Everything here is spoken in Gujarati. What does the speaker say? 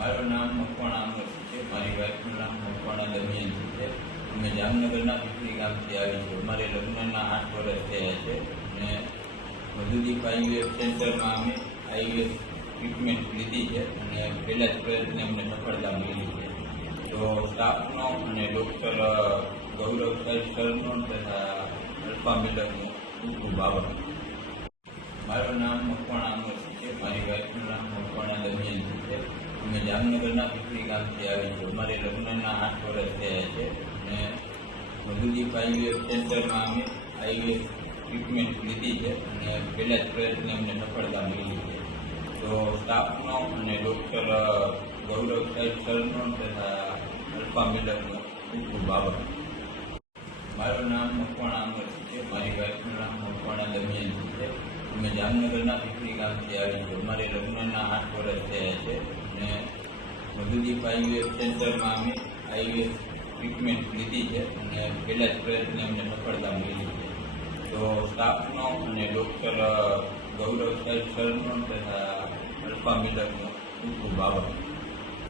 મારું નામ મકવાણા અમરસિંહ છે. મારી વાઈફનું નામ મકવાણા દમયંતી છે. અમે જામનગરના પીપળી ગામથી આવી છે. અમારે લગ્નના 8 વર્ષ થયા છે અને મધુદીપ આઈવીએફ સેન્ટરમાં અમે આઈવીએફ ટ્રીટમેન્ટ લીધી છે અને પહેલા જ પ્રયત્ને અમને સફળતા મળી છે. તો સ્ટાફનો અને ડૉક્ટર ગૌરવ સાહેબ સરનો તથા અલ્ફા મેડમનો ખૂબ ખૂબ આભાર. મારું નામ મકવાણા અમરસિંહ છે. મારી વાઈફનું નામ મકવાણા દમયંતી છે. અમે જામનગરના પીપળી ગામથી આવી છે. અમારે લગ્નના 8 વર્ષ થયા છે અને મધુદીપ આઈવીએફ સેન્ટરમાં અમે આઈવીએફ ટ્રીટમેન્ટ લીધી છે અને પહેલા જ પ્રયત્ને અમને સફળતા મળી છે. તો સ્ટાફનો અને ડૉક્ટર ગૌરવ સાહેબ સરનો તથા અલ્ફા મેડમનો ખૂબ ખૂબ આભાર. મારું નામ મકવાણા અમરસિંહ છે. મારી વાઈફનું નામ મકવાણા દમયંતી છે. અમે જામનગરના પીપળી ગામથી આવી છે. અમારે લગ્નના 8 વર્ષ થયા છે અને મધુદીપ આઈવીએફ સેન્ટરમાં અમે આઈવીએફ ટ્રીટમેન્ટ લીધી છે અને પહેલા જ પ્રયત્ને અમને સફળતા મળી છે. તો સ્ટાફનો અને ડૉક્ટર ગૌરવ સાહેબ સરનો તથા અલ્ફા મેડમનો ખૂબ ખૂબ આભાર.